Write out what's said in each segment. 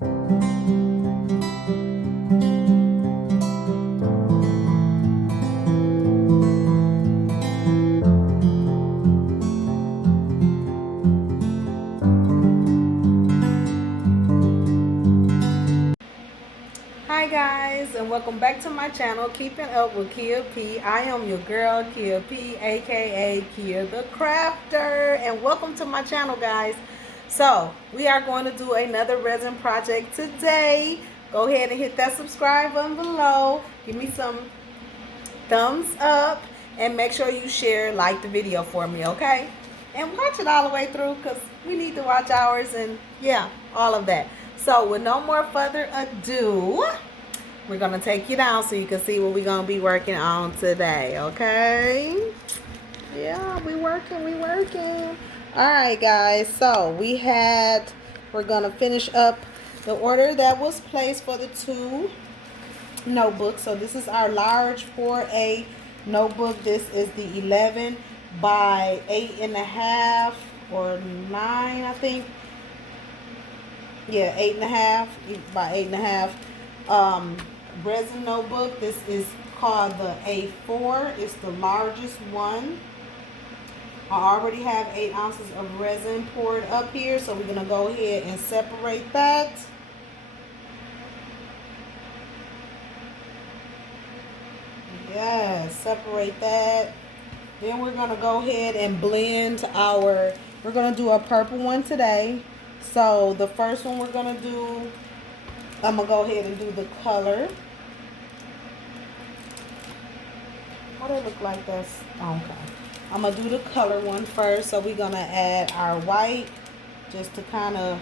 Hi guys, and welcome back to my channel, Keeping Up with Kia P. I am your girl, Kia P, aka Kia the Crafter, and welcome to my channel, guys. So we are going to do another resin project today. Go ahead and hit that subscribe button below. Give me some thumbs up, and make sure you share, like the video for me, okay? And watch it all the way through, because we need to watch ours, and yeah, all of that. So with no more further ado, we're going to take you down so you can see what we're going to be working on today, okay? Yeah, we working. Alright guys, so we're going to finish up the order that was placed for the two notebooks. So this is our large 4A notebook. This is the 11 by 8.5 or 9, I think. Yeah, 8.5 by 8.5 resin notebook. This is called the A4. It's the largest one. I already have 8 ounces of resin poured up here, so we're gonna go ahead and separate that. Yes, separate that. Then we're gonna go ahead and blend we're gonna do a purple one today. So the first one we're gonna do, I'm gonna go ahead and do the color. How do it look like this? Okay. I'm gonna do the color one first. So we're gonna add our white just to kind of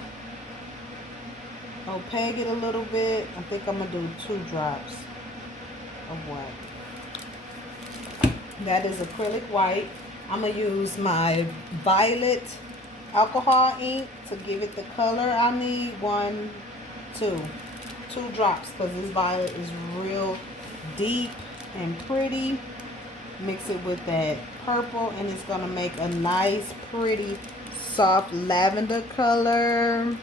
opaque it a little bit. I think I'm gonna do 2 drops of white. That is acrylic white. I'm going to use my violet alcohol ink to give it the color I need. 2 drops, because this violet is real deep and pretty. Mix it with that purple, and it's going to make a nice, pretty, soft lavender color.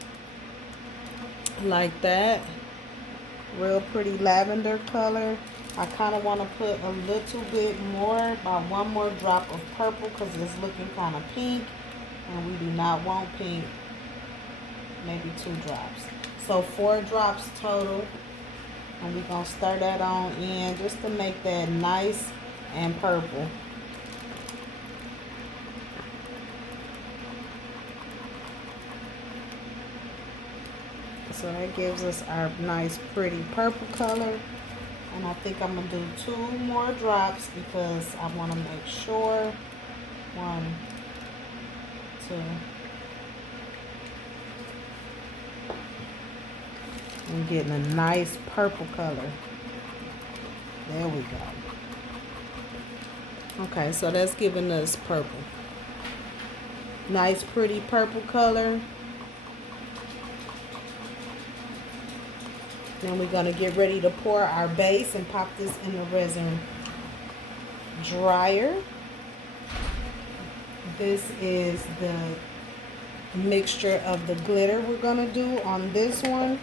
Like that. Real pretty lavender color. I kind of want to put a little bit more, about 1 more drop of purple, because it's looking kind of pink, and we do not want pink. Maybe 2 drops. So 4 drops total, and we're going to stir that on in just to make that nice and purple. So that gives us our nice pretty purple color. And I think I'm going to do 2 more drops, because I want to make sure. 1, 2. I'm getting a nice purple color. There we go. Okay, so that's giving us purple. Nice pretty purple color. Then we're going to get ready to pour our base and pop this in the resin dryer. This is the mixture of the glitter we're going to do on this one.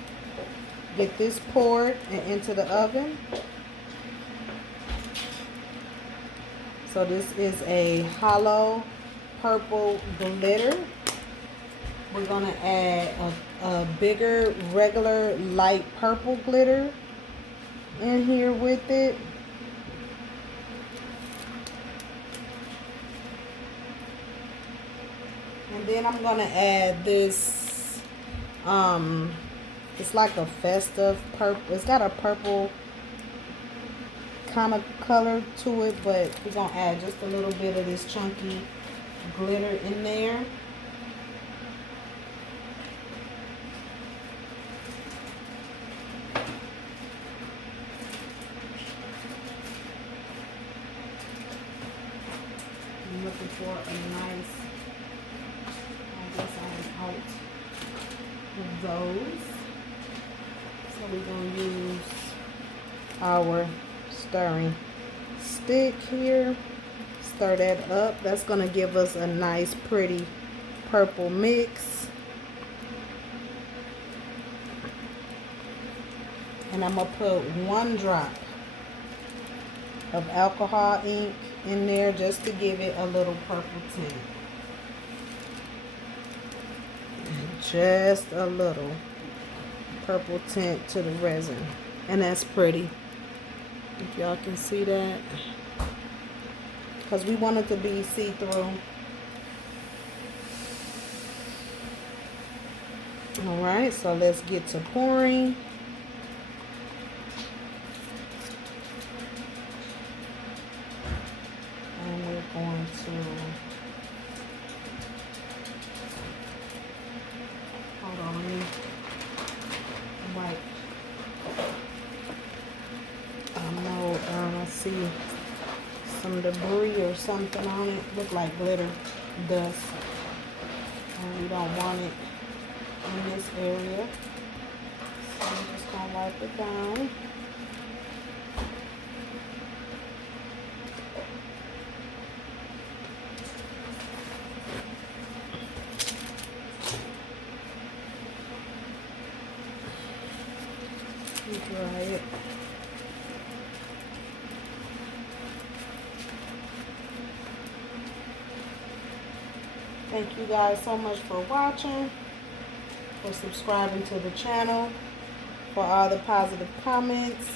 Get this poured and into the oven. So this is a hollow purple glitter. We're going to add a bigger, regular, light purple glitter in here with it. And then I'm going to add this, it's like a festive purple. It's got a purple kind of color to it, but we're going to add just a little bit of this chunky glitter in there. I'm looking for a nice, I guess I'm out of those. So we're going to use our stirring stick here. Stir that up. That's going to give us a nice pretty purple mix. And I'm going to put 1 drop of alcohol ink in there just to give it a little purple tint. And just a little purple tint to the resin. And that's pretty. If y'all can see that. Because we want it to be see-through. Alright, so let's get to pouring. And we're going to, hold on, let me wipe. I see some debris or something on it. Look like glitter dust. And we don't want it in this area. So I'm just going to wipe it down. Dry it. Thank you guys so much for watching, for subscribing to the channel, for all the positive comments,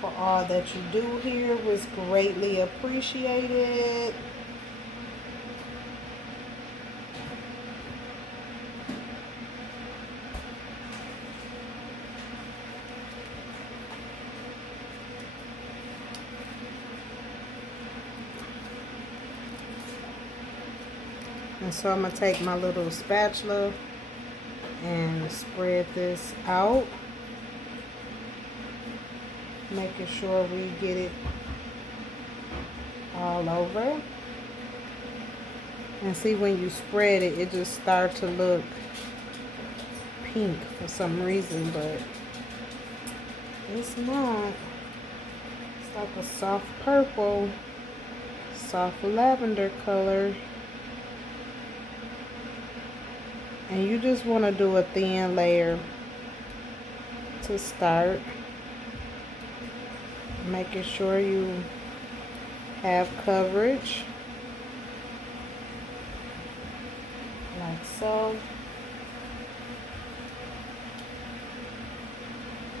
for all that you do here was greatly appreciated. And so I'm going to take my little spatula and spread this out, making sure we get it all over. And see, when you spread it, it just starts to look pink for some reason, but it's not. It's like a soft purple, soft lavender color. And you just want to do a thin layer to start. Making sure you have coverage. Like so.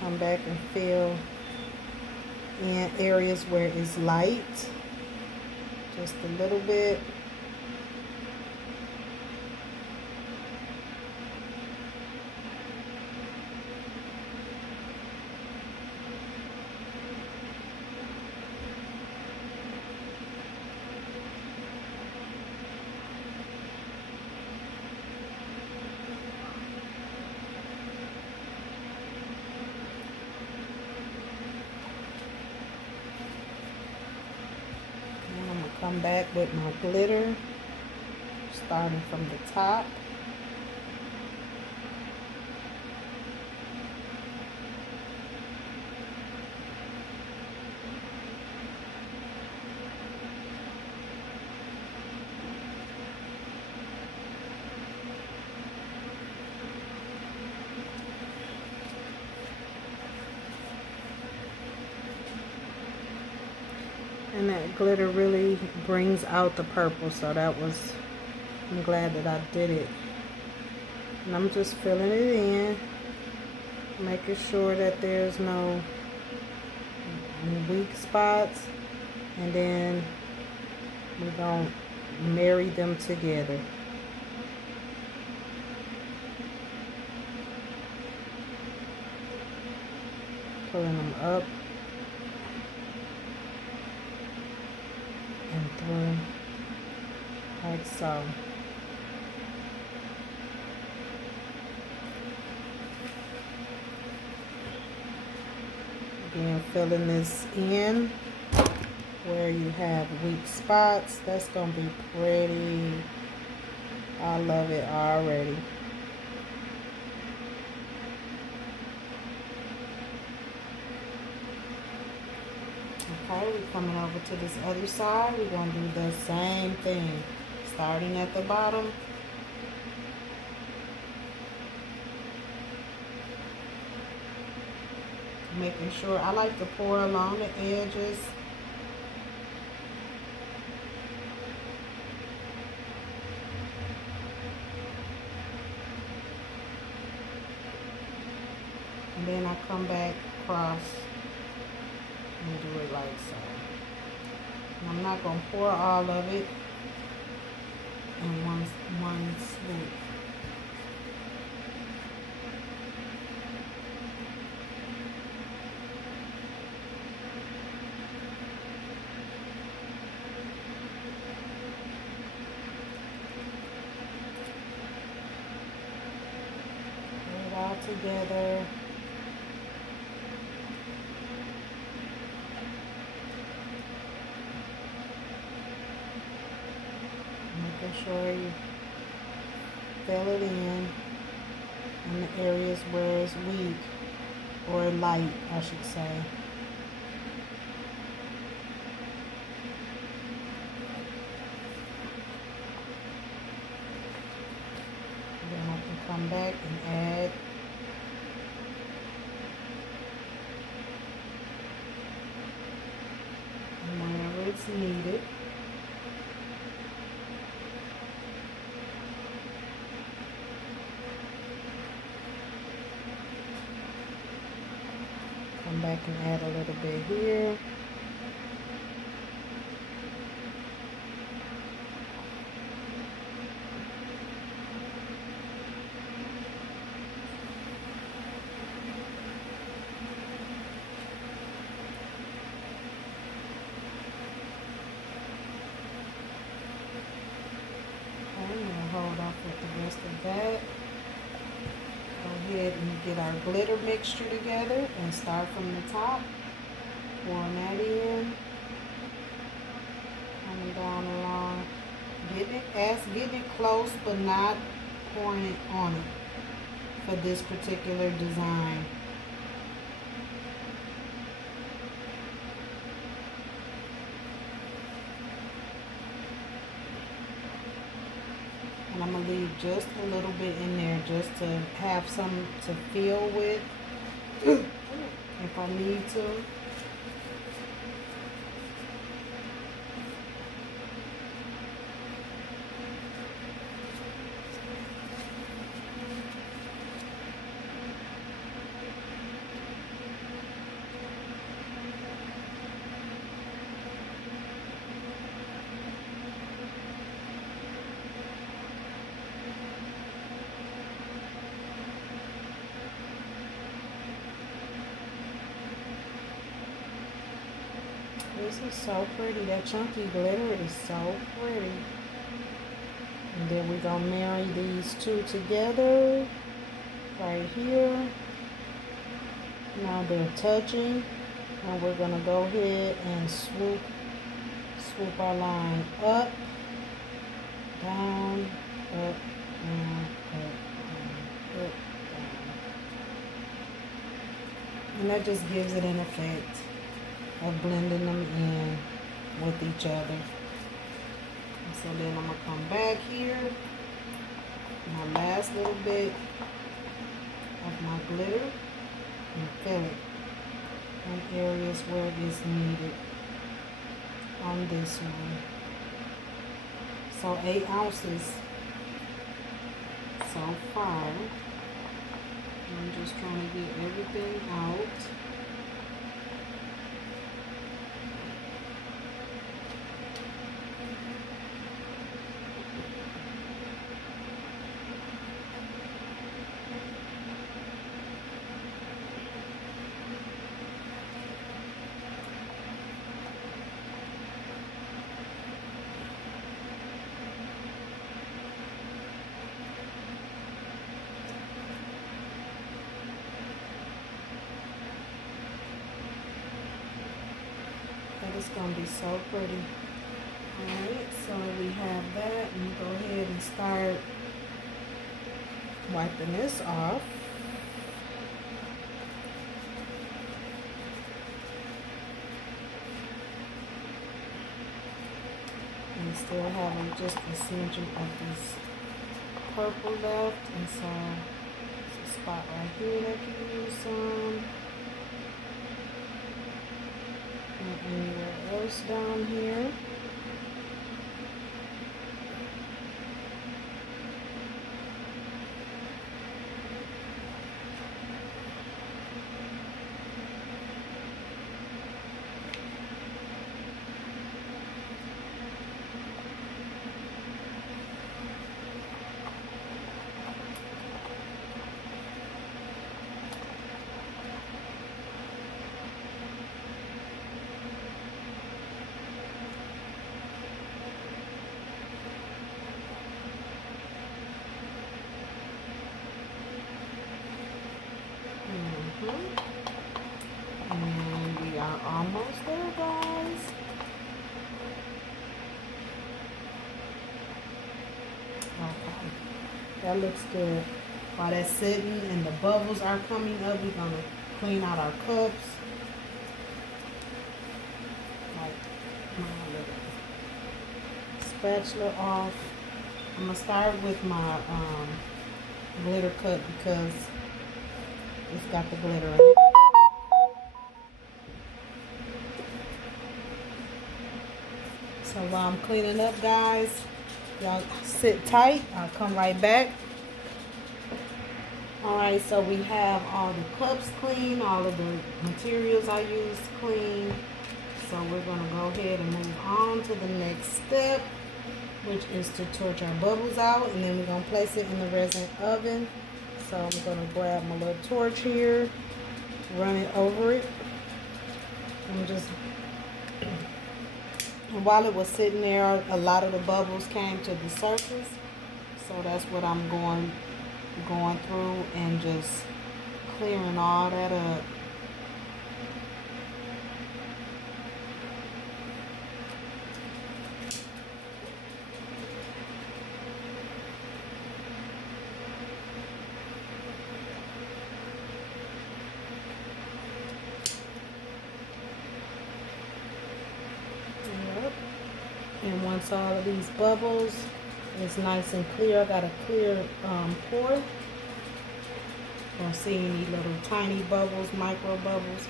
Come back and fill in areas where it's light. Just a little bit. Come back with my glitter, starting from the top. And that glitter really brings out the purple, so I'm glad that I did it. And I'm just filling it in, making sure that there's no weak spots, and then we're going to marry them together. Pulling them up and through, like so. Again, filling this in where you have weak spots. That's gonna be pretty. I love it already. Okay, we're coming over to this other side. We're going to do the same thing. Starting at the bottom. making sure. I like to pour along the edges. And then I come back across and do it like so. And I'm not going to pour all of it in one swoop. Put it all together. Making sure you fill it in the areas where it's weak or light, I should say. Then I can come back and add whenever it's needed. Come back and add a little bit here. I'm going to hold off with the rest of that. Go ahead and get our glitter mixture together and start from the top. Pouring that in. Coming down along. Getting it close but not pouring it on it for this particular design. And I'm going to leave just a little bit in there just to have some to fill with if I need to. This is so pretty. That chunky glitter is so pretty. And then we're going to marry these two together right here. Now they're touching. And we're going to go ahead and swoop our line up, down, up, down, up, down, up, down. And that just gives it an effect of blending them in with each other. And so then I'm going to come back here. My last little bit of my glitter and fill it in areas where it is needed on this one. So 8 ounces so far. I'm just trying to get everything out. It's going to be so pretty. Alright, so we have that, and go ahead and start wiping this off. And still having just a smidgen of this purple left, and so there's a spot right here that can use some. Anywhere else down here. And we are almost there, guys. Okay, that looks good. While that's sitting and the bubbles are coming up, we're gonna clean out our cups. Like my little spatula off. I'm gonna start with my glitter cup because it's got the glitter in it. So while I'm cleaning up, guys, y'all sit tight. I'll come right back. Alright, so we have all the cups clean, all of the materials I used clean. So we're going to go ahead and move on to the next step, which is to torch our bubbles out, and then we're going to place it in the resin oven. So I'm going to grab my little torch here, run it over it, and while it was sitting there, a lot of the bubbles came to the surface. So that's what I'm going through and just clearing all that up. And once all of these bubbles is nice and clear, I got a clear pour. Don't see any little tiny bubbles, micro bubbles.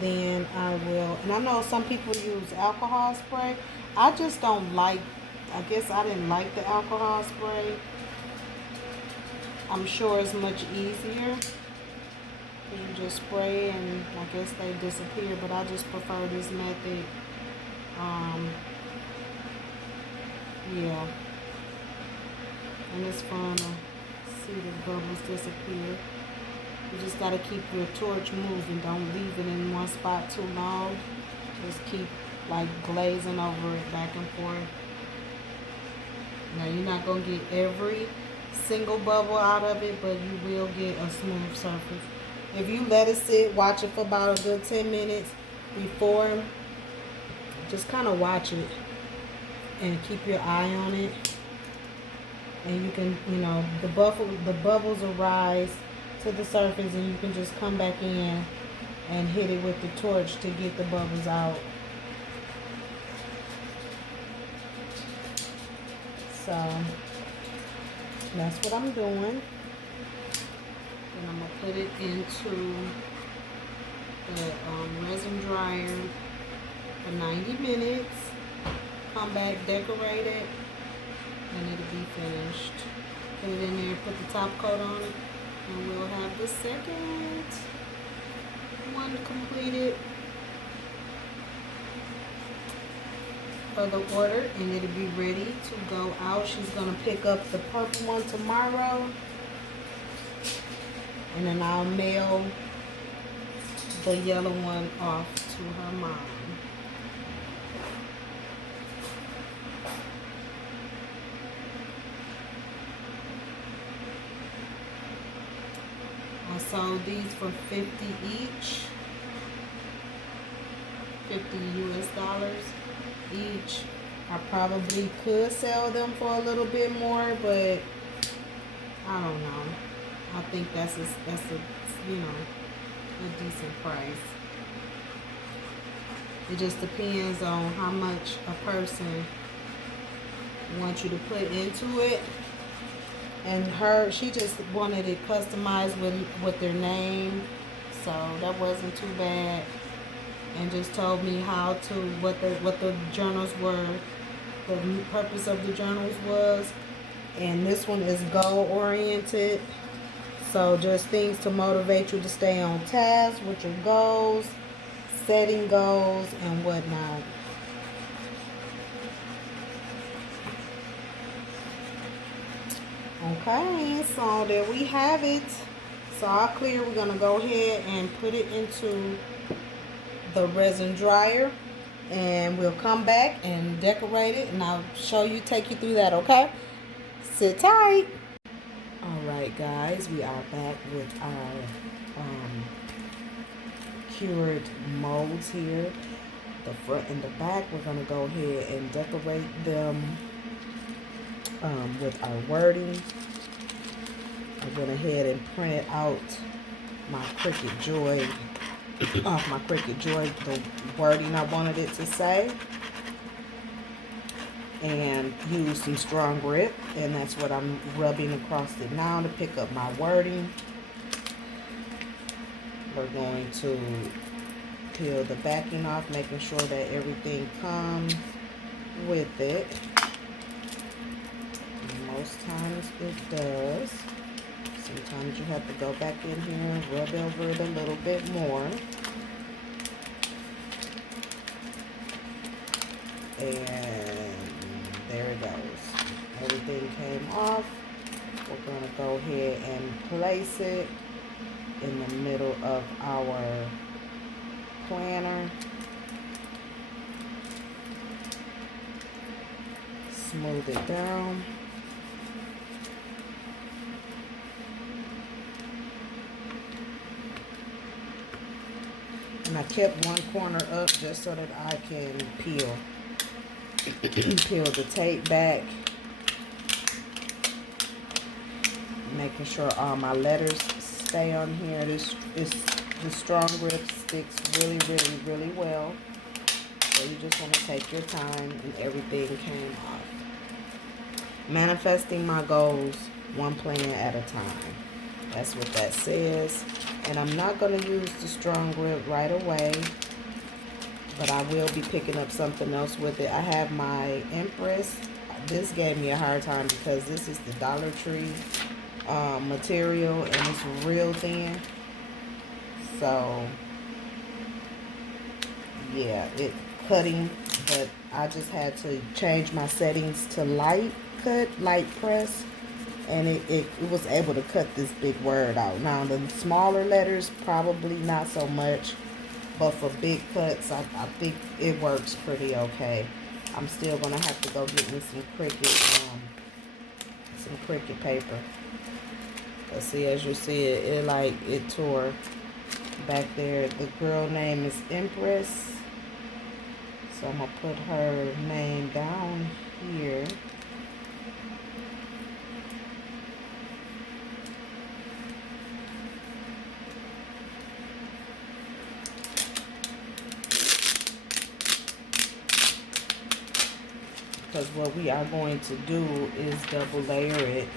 Then I will, and I know some people use alcohol spray. I just don't like, I guess I didn't like the alcohol spray. I'm sure it's much easier. You just spray and I guess they disappear, but I just prefer this method. Yeah, and it's fun to see the bubbles disappear. You just got to keep your torch moving. Don't leave it in one spot too long. Just keep like glazing over it back and forth. Now you're not going to get every single bubble out of it, but you will get a smooth surface. If you let it sit, watch it for about a good 10 minutes before, just kind of watch it and keep your eye on it, and you can, the bubbles will rise to the surface, and you can just come back in and hit it with the torch to get the bubbles out. So that's what I'm doing, and I'm gonna put it into the resin dryer for 90 minutes. Come back, decorate it, and it'll be finished. Put it in there, put the top coat on it, and we'll have the second one completed for the order, and it'll be ready to go out. She's gonna pick up the purple one tomorrow, and then I'll mail the yellow one off to her mom. I sold these for $50 each, $50 US each. I probably could sell them for a little bit more, but I don't know. I think that's a decent price. It just depends on how much a person wants you to put into it. And she just wanted it customized with their name, so that wasn't too bad. and just told me how to what the journals were, the purpose of the journals was. And this one is goal oriented. So just things to motivate you to stay on task with your goals, setting goals and whatnot. Okay, so there we have it. So all clear, we're gonna go ahead and put it into the resin dryer, and we'll come back and decorate it, and I'll show you, take you through that, okay? Sit tight. Alright guys, we are back with our cured molds here. The front and the back, we're going to go ahead and decorate them with our wording. I went ahead and printed out my Cricut Joy, off my Cricut Joy, the wording I wanted it to say. And use some strong grip, and that's what I'm rubbing across it now to pick up my wording. We're going to peel the backing off, making sure that everything comes with it. And most times it does. Sometimes you have to go back in here and rub over it a little bit more. And there it goes. Everything came off. We're going to go ahead and place it in the middle of our planner. Smooth it down. And I kept one corner up just so that I can peel the tape back, making sure all my letters stay on here. The strong grip sticks really well, so you just want to take your time, and everything came off. Manifesting my goals one plan at a time. That's what that says. And I'm not going to use the strong grip right away, but I will be picking up something else with it. I have my Empress. This gave me a hard time because this is the Dollar Tree material, and it's real thin. So yeah, it cutting, but I just had to change my settings to light cut, light press, and it was able to cut this big word out. Now the smaller letters probably not so much, but for big cuts, I think it works pretty okay. I'm still gonna have to go get me some Cricut paper. But see, as you see it tore back there. The girl name is Empress, so I'm gonna put her name down here. Because what we are going to do is double layer it,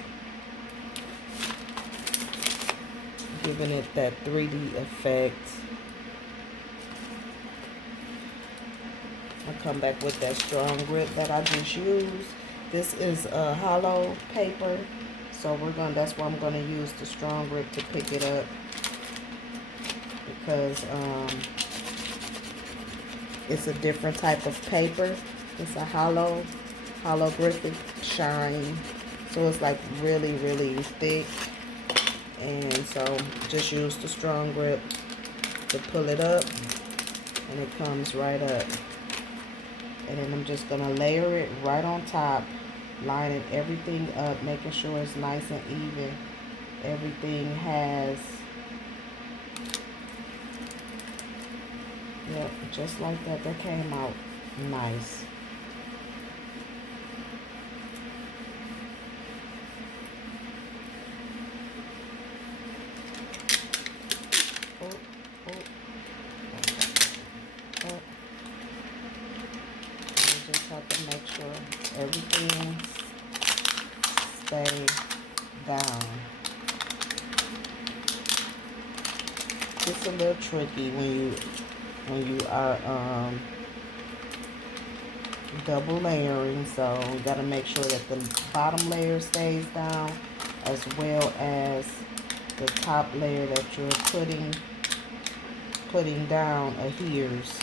giving it that 3D effect. I'll come back with that strong grip that I just used. This is a hollow paper, so that's why I'm gonna use the strong grip to pick it up, because it's a different type of paper. It's a holographic shine, so it's like really thick. And so just use the strong grip to pull it up, and it comes right up. And then I'm just gonna layer it right on top, lining everything up, making sure it's nice and even. Everything has, yep, just like that. That came out nice. Have to make sure everything stays down. It's a little tricky when you when you are double layering. So you got to make sure that the bottom layer stays down, as well as the top layer that you're putting down adheres.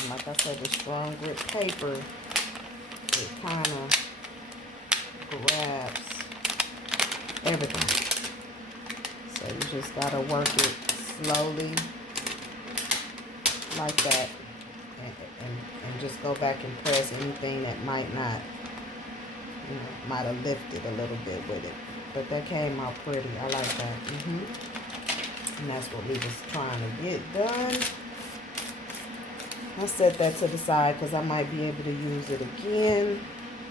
And like I said, the strong grit paper, it kind of grabs everything. So you just gotta work it slowly like that, and just go back and press anything that might not, might have lifted a little bit with it. But that came out pretty. I like that. And that's what we was trying to get done. I'll set that to the side because I might be able to use it again.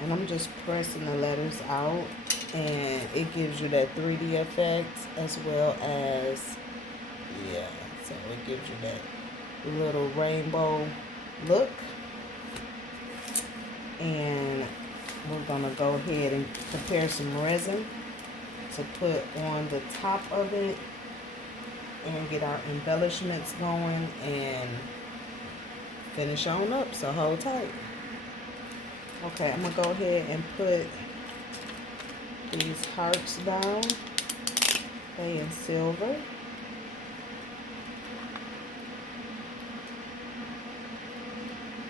And I'm just pressing the letters out, and it gives you that 3D effect, as well as, yeah, so it gives you that little rainbow look. And we're gonna go ahead and prepare some resin to put on the top of it and get our embellishments going and finish on up. So hold tight. Okay, I'm gonna go ahead and put these hearts down. They in silver.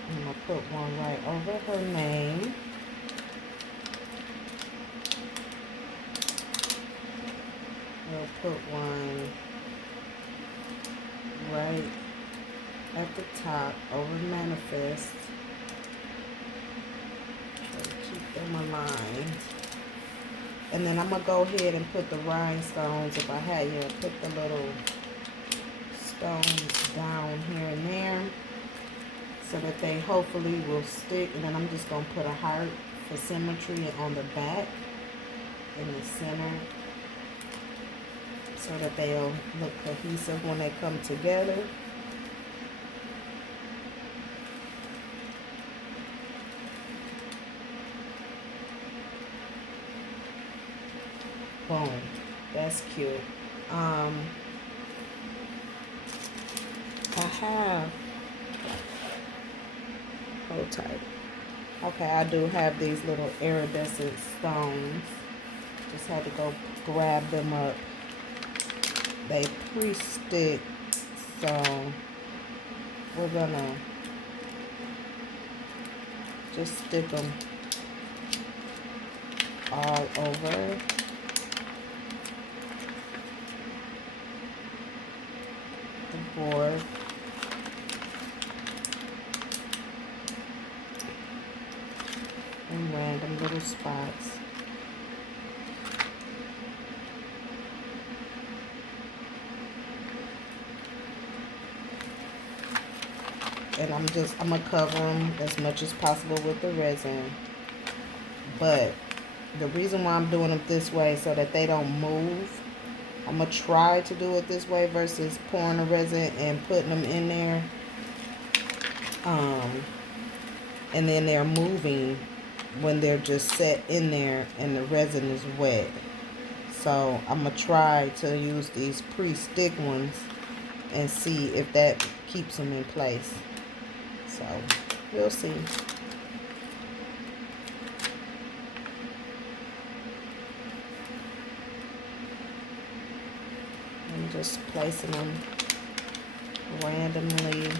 I'm gonna put one right over her name. We'll put one right at the top over manifest. Try to keep them aligned. And then I'm going to go ahead and put the rhinestones, if I had, put the little stones down here and there so that they hopefully will stick. And then I'm just going to put a heart for symmetry on the back in the center so that they'll look cohesive when they come together. Boom. That's cute. I have, hold tight. Okay, I do have these little iridescent stones. Just had to go grab them up. They pre-stick, so we're gonna just stick them all over. The board. In random little spots. And I'm gonna cover them as much as possible with the resin. But the reason why I'm doing them this way so that they don't move, I'm gonna try to do it this way versus pouring the resin and putting them in there. And then they're moving when they're just set in there and the resin is wet. So I'm gonna try to use these pre-stick ones and see if that keeps them in place. So we'll see. I'm just placing them randomly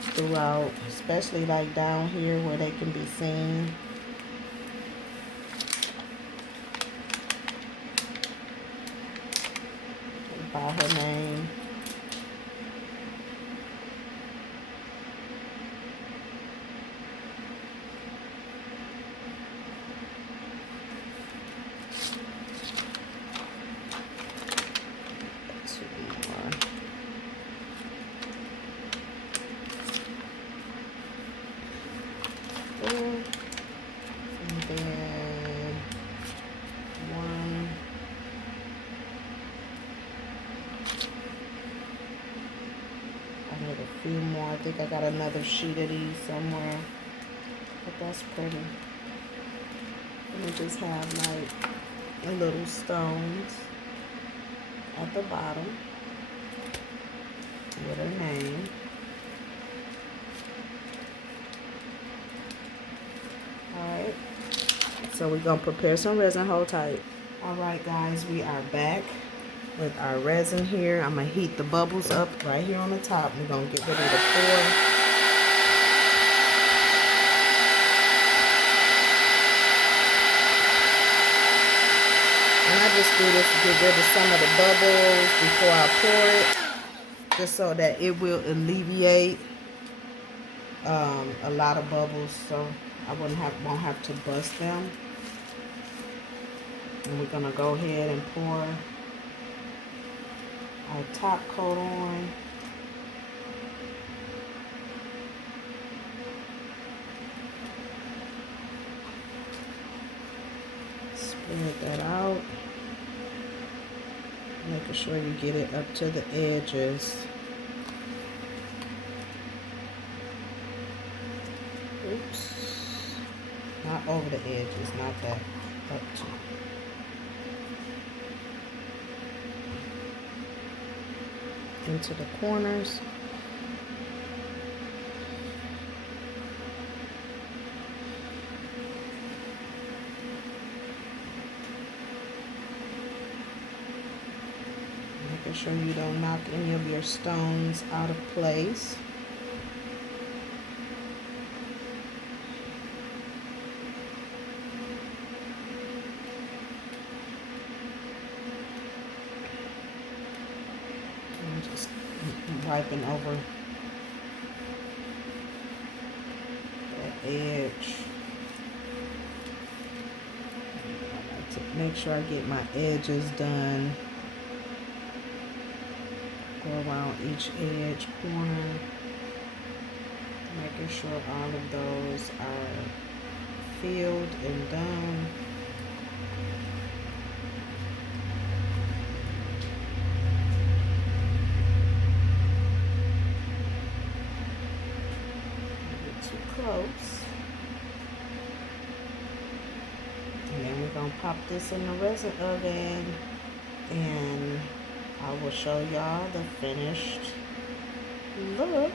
throughout, especially like down here where they can be seen. By her name. And then one. I need a few more. I think I got another sheet of these somewhere. But that's pretty. And we just have like little stones at the bottom. with her name. Alright, so we're going to prepare some resin. Hold tight. Alright guys, we are back with our resin here. I'm going to heat the bubbles up right here on the top. We're going to get ready to pour. And I just do this to get rid of some of the bubbles before I pour it, just so that it will alleviate a lot of bubbles, so I won't have to bust them. And we're gonna go ahead and pour our top coat on. Spread that out, making sure you get it up to the edges. Oops, not over the edges, not that, up to. Into the corners. Making sure you don't knock any of your stones out of place. Just wiping over that edge. I like to make sure I get my edges done. Go around each edge corner, making sure all of those are filled and done. Close. And then we're going to pop this in the resin oven, and I will show y'all the finished look.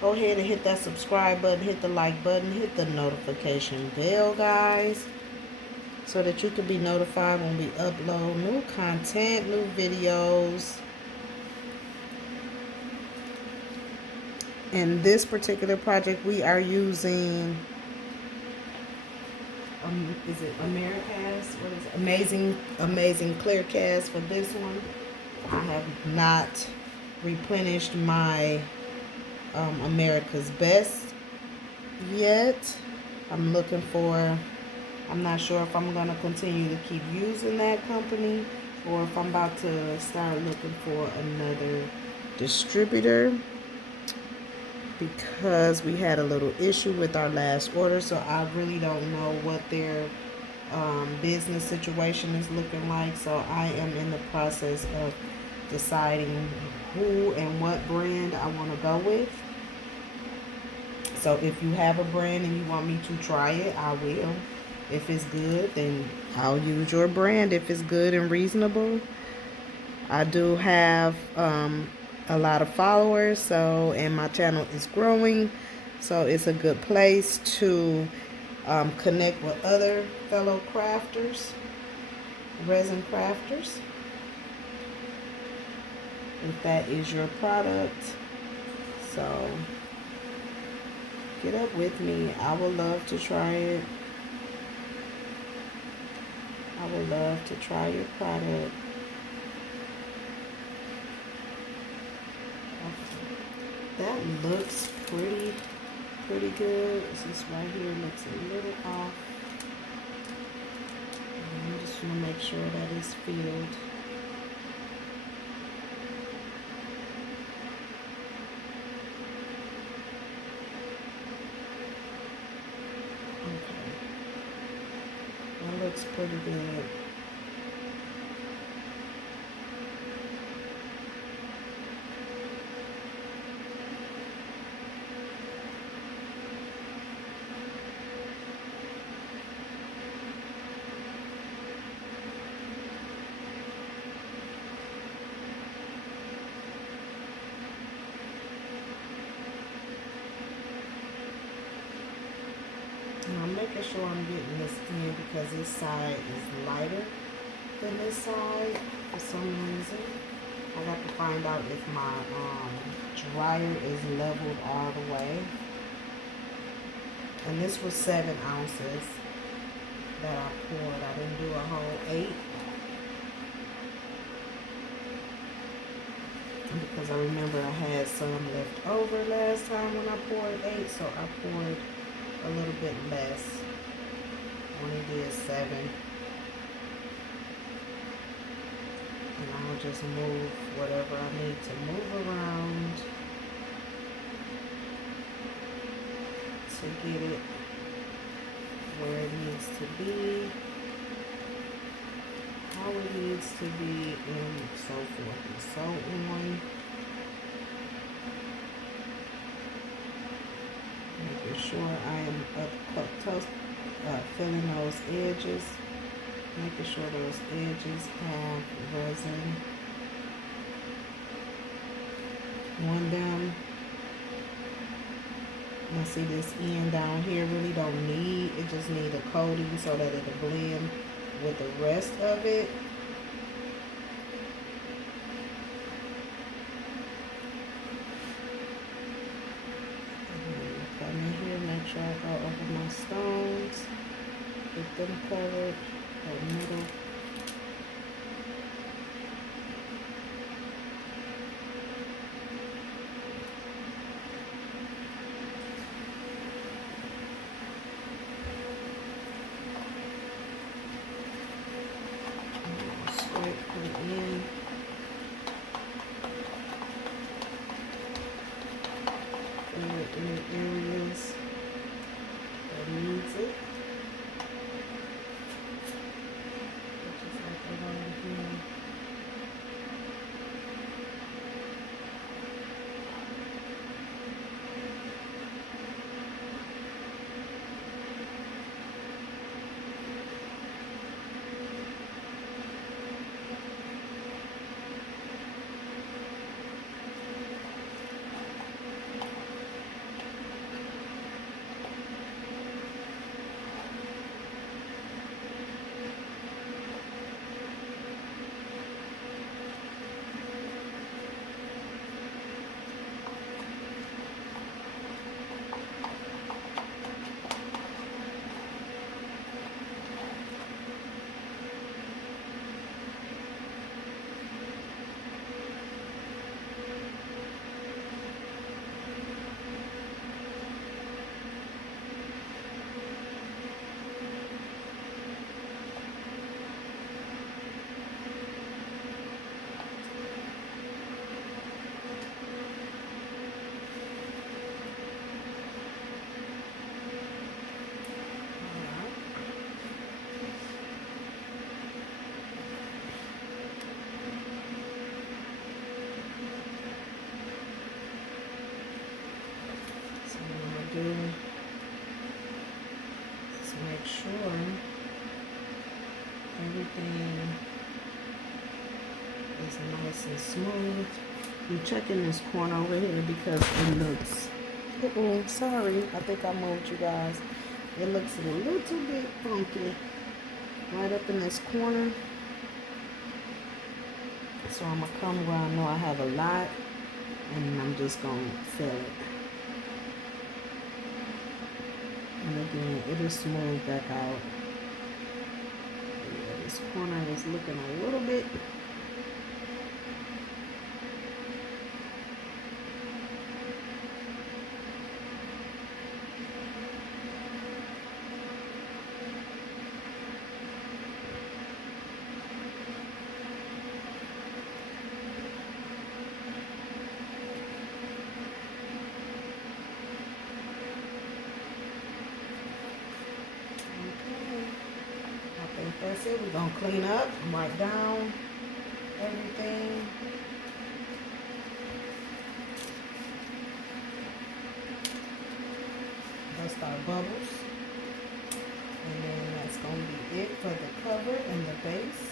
Go ahead and hit that subscribe button, hit the like button, hit the notification bell, guys, so that you can be notified when we upload new content, new videos. In this particular project, we are using, is it Americast? What is it? Amazing Clear Cast for this one. I have not replenished my America's Best yet. I'm looking for, I'm not sure if I'm going to continue to keep using that company, or if I'm about to start looking for another distributor, because we had a little issue with our last order. So I really don't know what their business situation is looking like. So I am in the process of deciding who and what brand I want to go with. So if you have a brand and you want me to try it, I will. If it's good, then I'll use your brand if it's good and reasonable. I do have a lot of followers, so, and my channel is growing, so it's a good place to connect with other fellow crafters, resin crafters, if that is your product. So get up with me. I would love to try it. I would love to try your product. That looks pretty good. This right here looks a little off. I just want to make sure that it's filled. Okay. That looks pretty good. sure I'm getting this in because this side is lighter than this side for some reason. I got to find out if my dryer is leveled all the way. And this was 7 ounces that I poured. I didn't do a whole 8. Because I remember I had some left over last time when I poured 8, so I poured a little bit less. Only did 7. And I'll just move whatever I need to move around to get it where it needs to be, how it needs to be, and so forth and so on. Making sure I am filling those edges, making sure those edges have resin on them. And see this end down here really don't need, it just need a coating so that it'll blend with the rest of it. Come in here, make sure I go over my stones, get them covered, the middle. Come in. In the areas that needs it. Just like around here. Do is make sure everything is nice and smooth. I'm checking this corner over here because it looks, sorry, I think I moved you guys. It looks a little bit funky right up in this corner. So I'm going to come where I know I have a lot and I'm just going to fill it. And again, it'll smooth back out. Yeah, this corner is looking a little bit. That's it. We're going to clean up, wipe down everything. Dust our bubbles. And then that's going to be it for the cover and the base.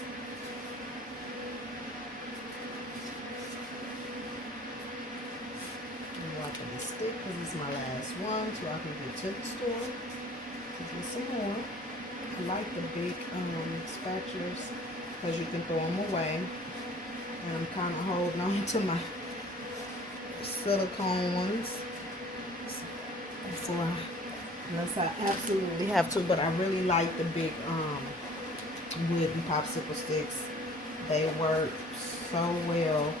I'm wiping the stick because it's my last one so I can get to the store. Just some more. I like the big spatulas because you can throw them away. And I'm kind of holding on to my silicone ones. Unless I absolutely have to, but I really like the big wooden popsicle sticks. They work so well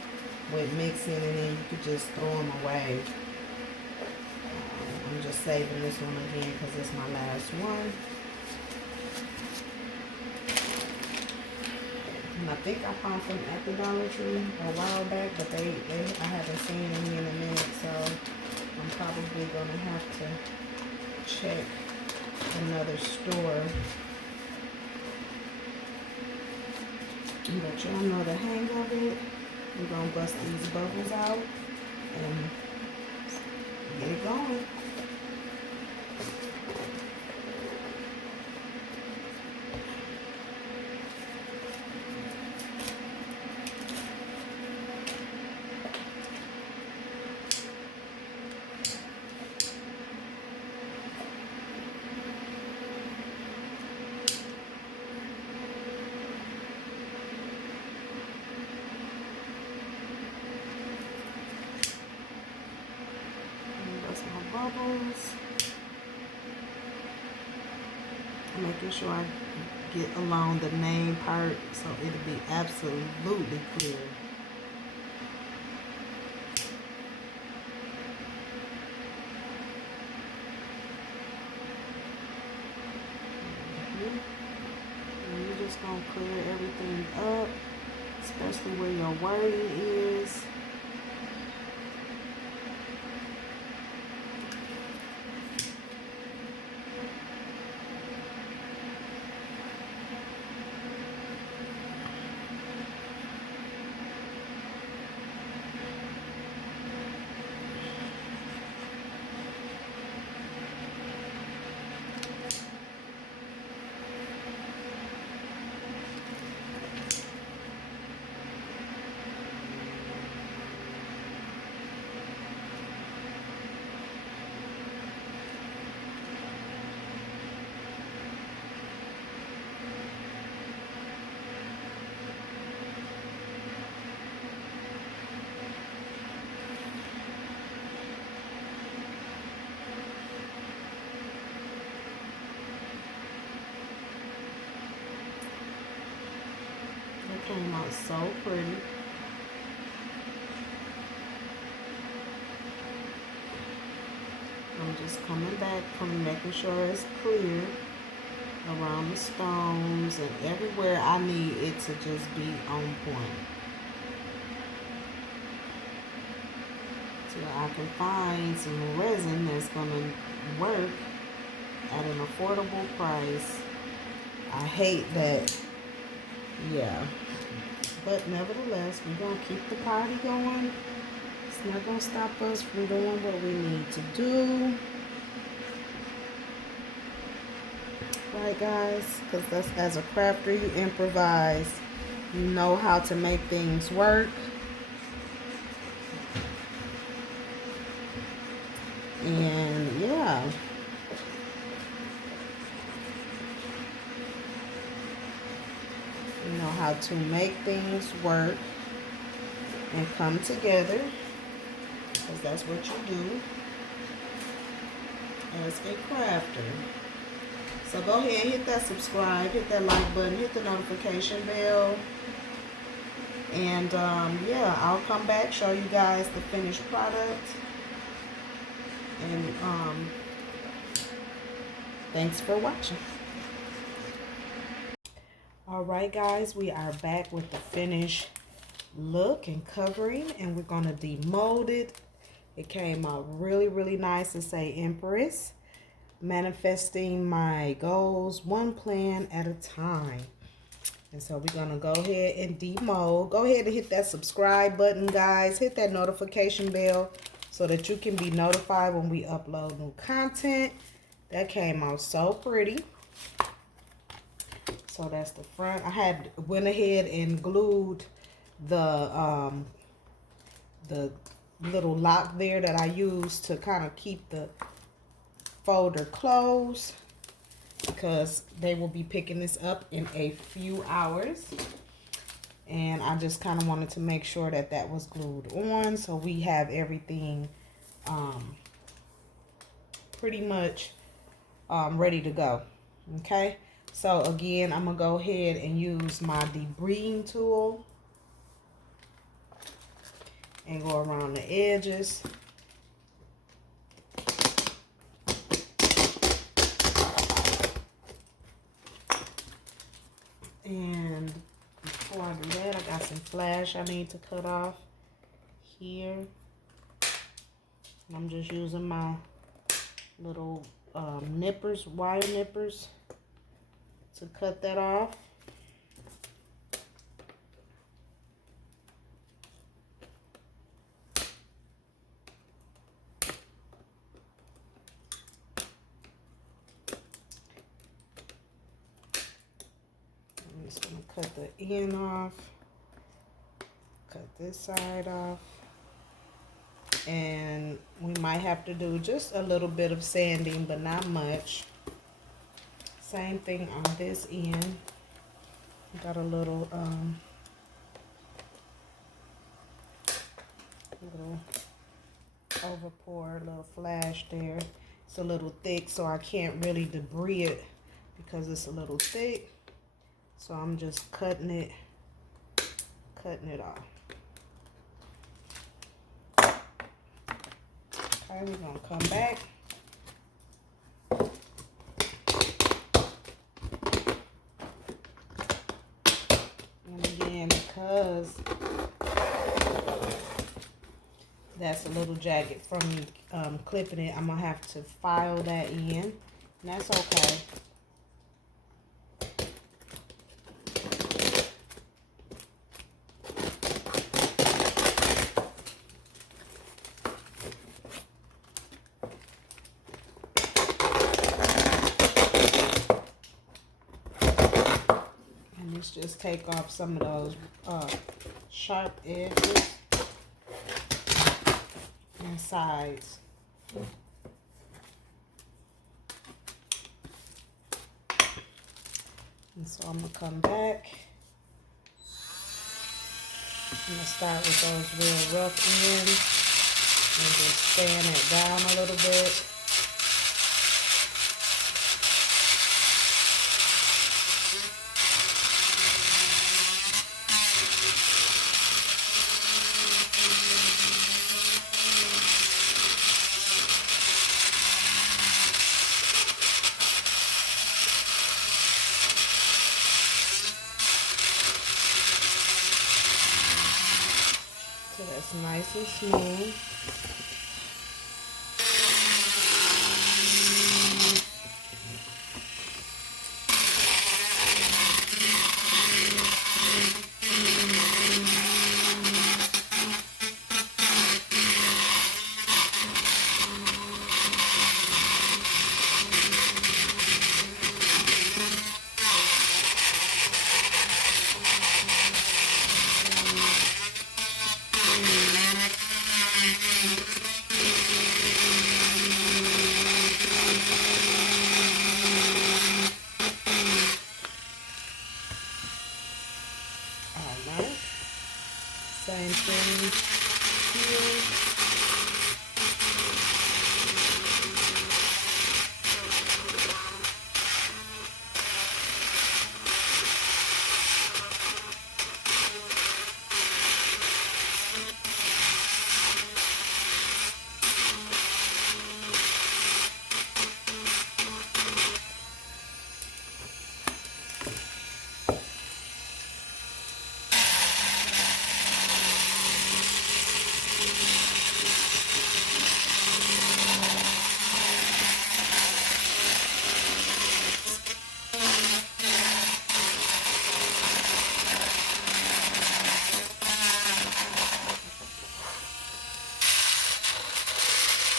with mixing, and then you could just throw them away. I'm just saving this one again because it's my last one. And I think I found them at the Dollar Tree a while back, but I haven't seen any in a minute, so I'm probably gonna have to check another store. But y'all know the hang of it. We're gonna bust these bubbles out and get it going. Bubbles. Making sure I get along the name part so it'll be absolutely clear. And you're just gonna clear everything up, especially where your wording is. Came out so pretty. I'm just coming back from making sure it's clear around the stones and everywhere I need it to just be on point. So I can find some resin that's gonna work at an affordable price. I hate that, yeah. But nevertheless, we're going to keep the party going. It's not going to stop us from doing what we need to do. Right, guys? Because that's, as a crafter, you improvise. You know how to make things work. And, yeah. You know how to make things work and come together, because that's what you do as a crafter. So go ahead and hit that subscribe, hit that like button, hit the notification bell, and yeah, I'll come back, show you guys the finished product, and thanks for watching. Alright guys, we are back with the finished look and covering, and we're going to demold it. It came out really, really nice. It say Empress, manifesting my goals one plan at a time. And so we're going to go ahead and demold. Go ahead and hit that subscribe button, guys. Hit that notification bell so that you can be notified when we upload new content. That came out so pretty. So that's the front. I had went ahead and glued the little lock there that I used to kind of keep the folder closed. because they will be picking this up in a few hours. And I just kind of wanted to make sure that that was glued on, so we have everything pretty much ready to go. Okay, so again, I'm gonna go ahead and use my debriding tool and go around the edges. And before I do that, I got some flash I need to cut off here. And I'm just using my little nippers, wire nippers, to cut that off. I'm just going to cut the end off, cut this side off, and we might have to do just a little bit of sanding, but not much. Same thing on this end. Got a little overpour, a little flash there. It's a little thick, so I can't really debris it because it's a little thick. So I'm just cutting it off. Okay, we're gonna come back. And again, because that's a little jagged from me clipping it, I'm gonna have to file that in, and that's okay. Just take off some of those sharp edges and sides. And so I'm going to come back. I'm going to start with those real rough ends and just fan it down a little bit. So that's nice and smooth. Same thing here.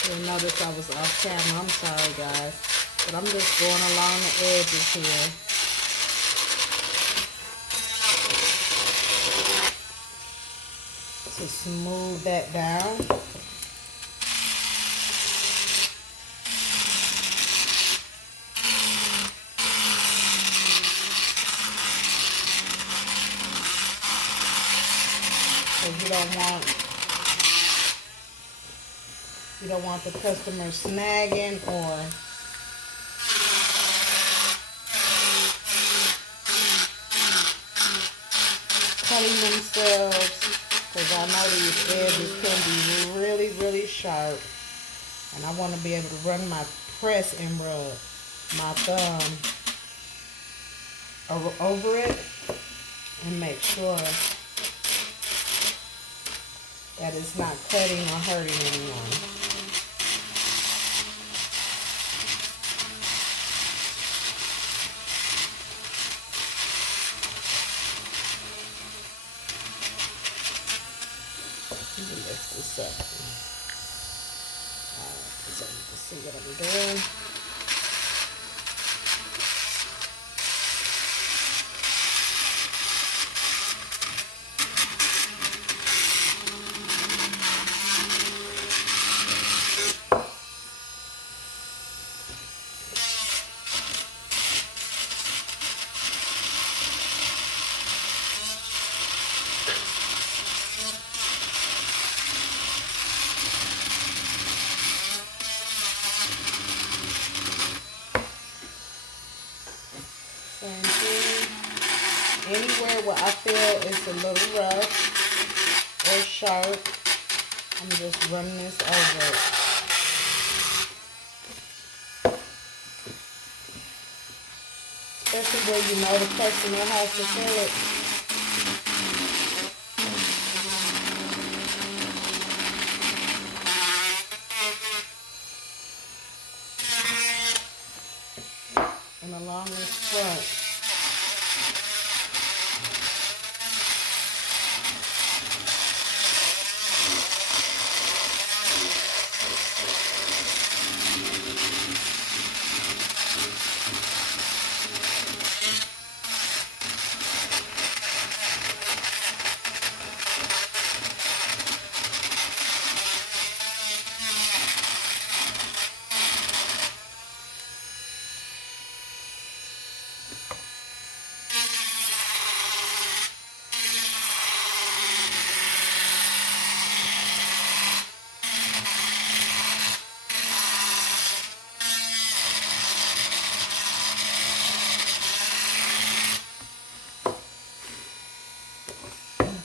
You'll notice I was off camera. I'm sorry, guys. But I'm just going along the edges here. To smooth that down. because you don't want the customer snagging or cutting themselves, because I know these edges can be really, really sharp, and I want to be able to run my press and rub my thumb over it and make sure that it's not cutting or hurting anyone. Let me lift this up. So you can see what I'm doing. Same thing. Anywhere where I feel it's a little rough or sharp, I'm just running this over it. Especially where you know the customer has to feel it. And along this front.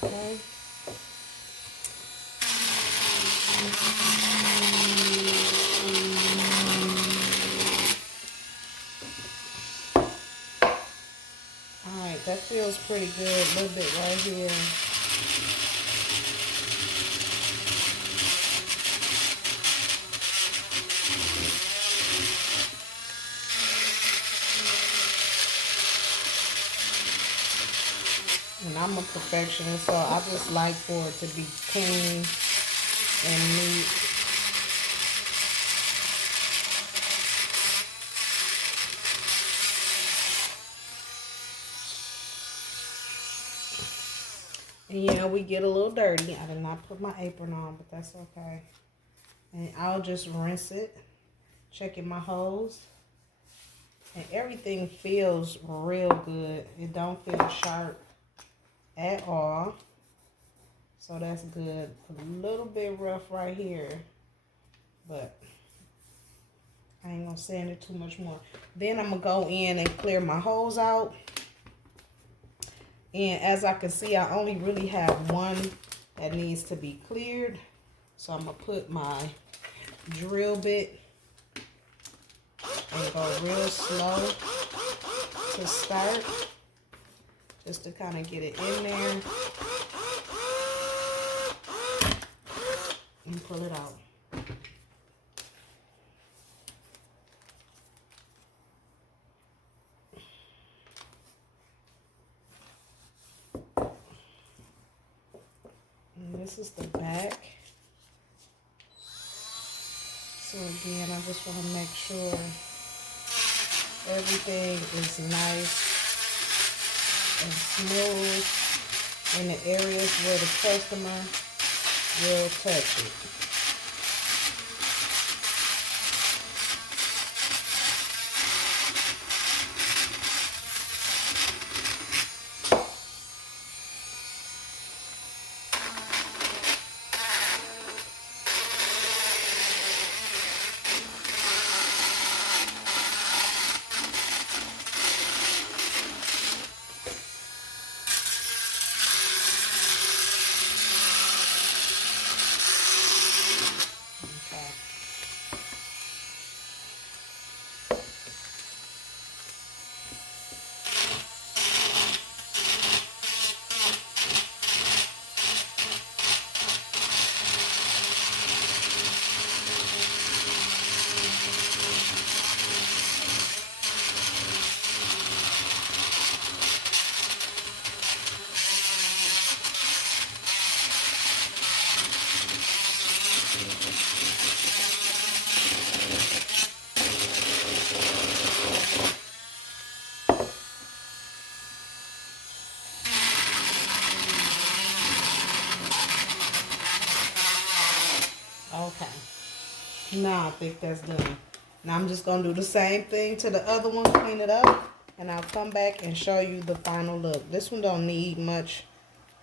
Okay. Alright, that feels pretty good. A little bit right here. And I'm a perfectionist, so I just like for it to be clean and neat. And yeah, we get a little dirty. I did not put my apron on, but that's okay. And I'll just rinse it, checking my holes. And everything feels real good. It don't feel sharp at all. So that's good. A little bit rough right here, but I ain't gonna sand it too much more. Then I'm gonna go in and clear my holes out. And as I can see, I only really have one that needs to be cleared. So I'm gonna put my drill bit and go real slow to start, just to kind of get it in there and pull it out. And this is the back. So again, I just want to make sure everything is nice and smooth in the areas where the customer will touch it. Now I think that's done. Now I'm just gonna do the same thing to the other one, clean it up, and I'll come back and show you the final look. This one don't need much,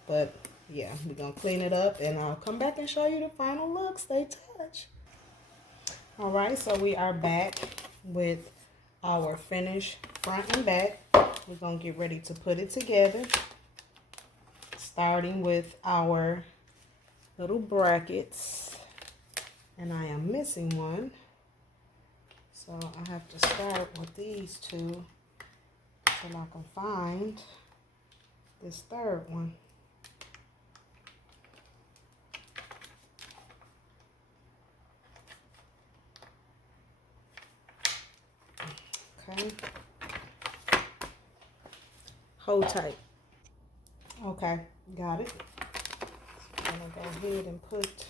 but yeah, we're gonna clean it up and I'll come back and show you the final look. Stay touch. All right, so we are back with our finished front and back. We're gonna get ready to put it together, starting with our little brackets, and I am missing one, so I have to start with these two till I can find this third one. Okay, hold tight. Okay, got it. I'm gonna go ahead and put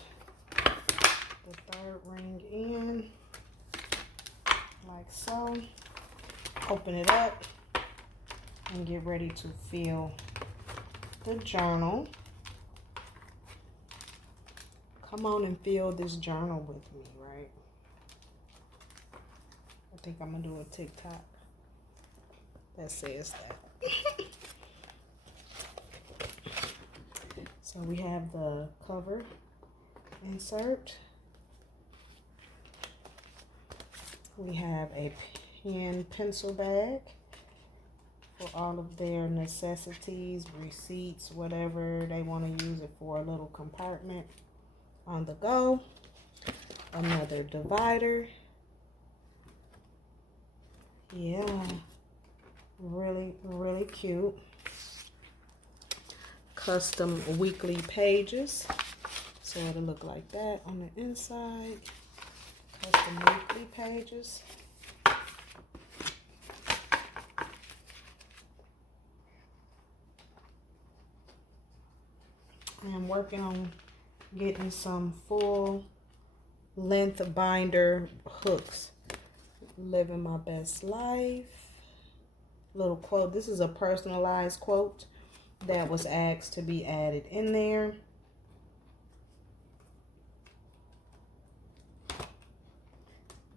the third ring in like so. Open it up and get ready to fill the journal. Come on and fill this journal with me, right? I think I'm gonna do a TikTok that says that. So we have the cover insert. We have a pen pencil bag for all of their necessities, receipts, whatever they want to use it for, a little compartment on the go. Another divider. Yeah, really, really cute. Custom weekly pages. So it'll look like that on the inside. Custom weekly pages. I am working on getting some full length binder hooks. Living my best life. Little quote. This is a personalized quote that was asked to be added in there.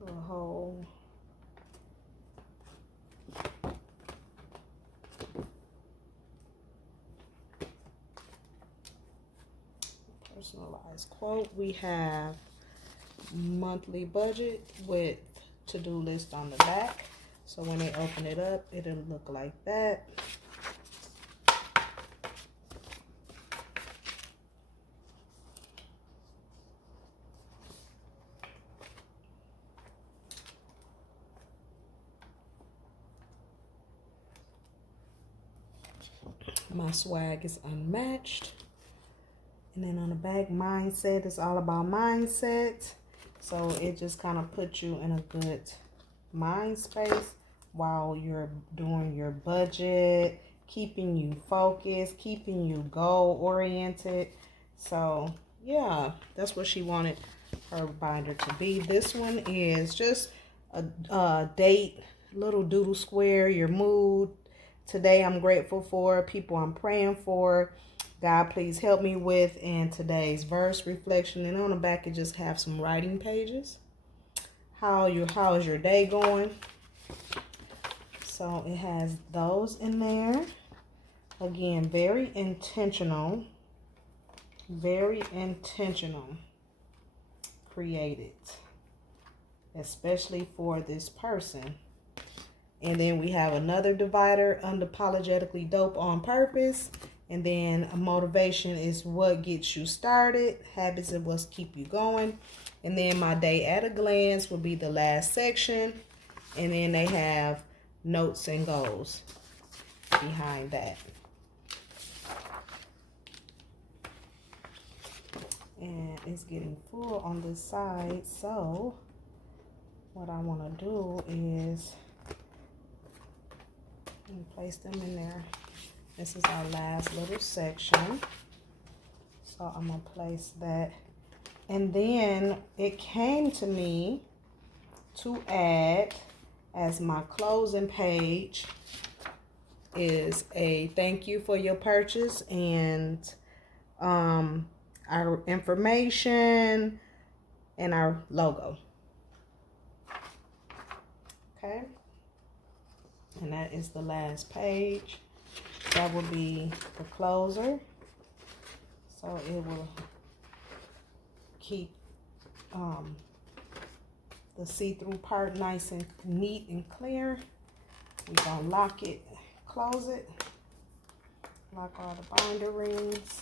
The whole personalized quote. We have monthly budget with to-do list on the back. So when they open it up, it'll look like that. My swag is unmatched. And then on the back, mindset is all about mindset. So it just kind of puts you in a good mind space while you're doing your budget, keeping you focused, keeping you goal oriented. So yeah, that's what she wanted her binder to be. This one is just a date, little doodle square, your mood. Today I'm grateful for, people I'm praying for, God please help me with, and today's verse reflection. And on the back it just have some writing pages. How is your day going? So it has those in there. Again, very intentional created, especially for this person. And then we have another divider, unapologetically dope on purpose. And then a motivation is what gets you started. Habits are what keep you going. And then my day at a glance will be the last section. And then they have notes and goals behind that. And it's getting full on this side. So what I want to do is place them in there. This is our last little section. So I'm going to place that. And then it came to me to add as my closing page is a thank you for your purchase and our information and our logo. Okay. And that is the last page. That will be the closer. So it will keep the see-through part nice and neat and clear. We're gonna lock it, close it, lock all the binder rings.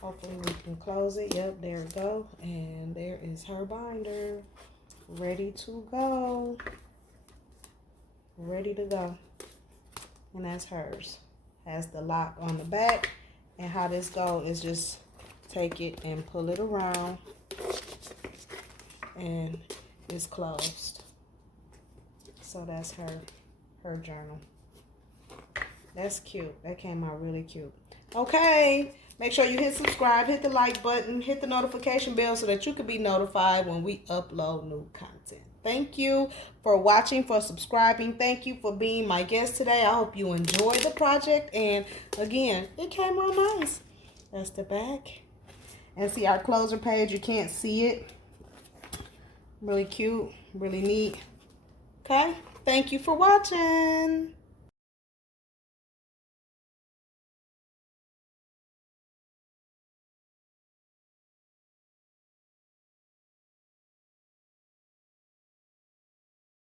Hopefully we can close it. Yep, there we go. And there is her binder, ready to go. Ready to go. And that's hers. Has the lock on the back. And how this go is just take it and pull it around. And it's closed. So that's her journal. That's cute. That came out really cute. Okay. Make sure you hit subscribe, hit the like button, hit the notification bell so that you can be notified when we upload new content. Thank you for watching, for subscribing. Thank you for being my guest today. I hope you enjoyed the project. And again, it came out nice. That's the back. And see our closer page. You can't see it. Really cute. Really neat. Okay. Thank you for watching.